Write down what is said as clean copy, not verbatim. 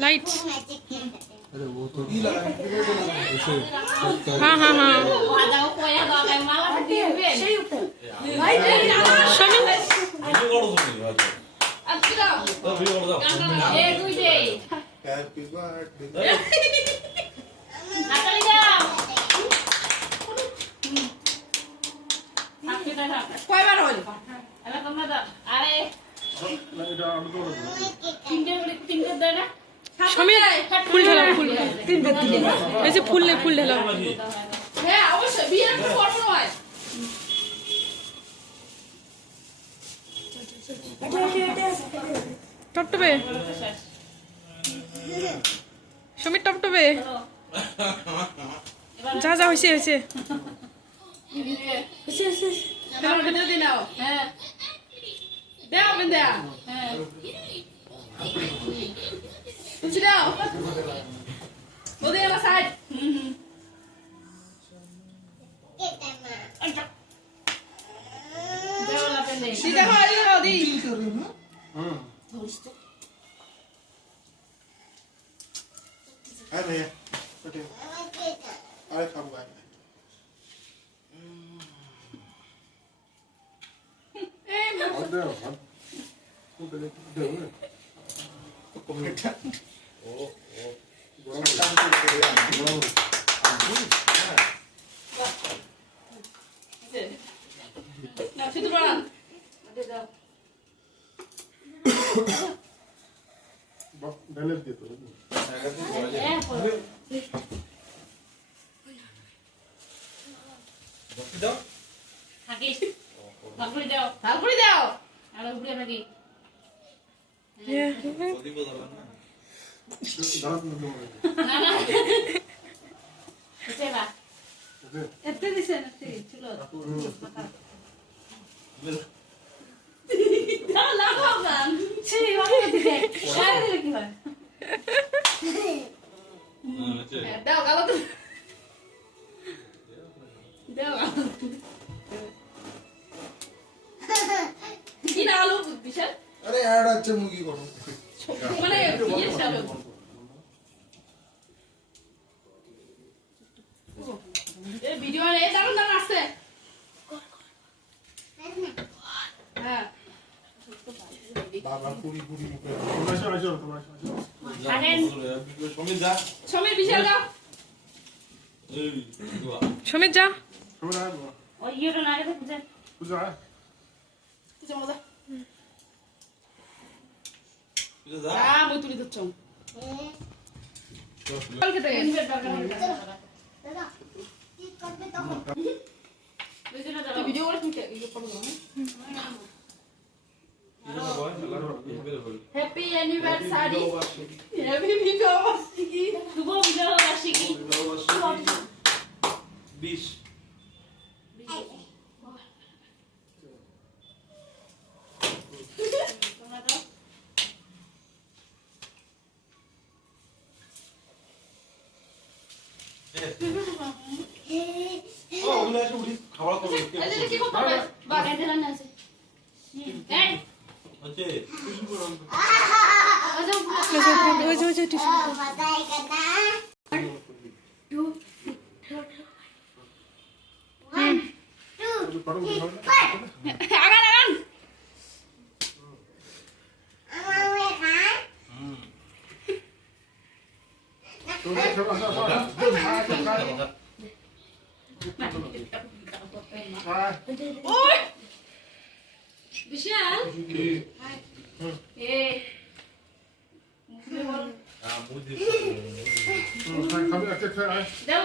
Light हाँ हाँ हाँ Happy birthday. কয়বার হল সমীর ফুল ঢালা ফুল এই যে ফুল ফুল ঢালা হ্যাঁ অবশ্যই বিয়ের একটা ফটো নয় টপটপে সমীর টপটপে যা যা হয়েছে হয়েছে अरे ऐड अच्छे मुगी करो মানে এই ভিডিও এ দাঁড়ান দাঁড়ান আসছে হ্যাঁ बाबा पूरी पूरी मुके সমীর যা সমীর বিশাল যাও সমীর যা ওই ইয়েটা না রেখে বুঝে पूजा পূজা মজা যা মই তুলি দিচ্ছম কালকে থেকে ভিডিও করে তুমি ইয়ে করো হ্যাপি অ্যানিভার্সারি হ্যাপি বিবাহবার্ষিকী শুভ বিবাহবার্ষিকী 20 ও ওগুলো এসে উঠি খাবার করবে এই কি করতে হবে বাস বাগান দিলাম না আছে এই আচ্ছা ওই যে টিস্যু আগান আগান ওই বিশাল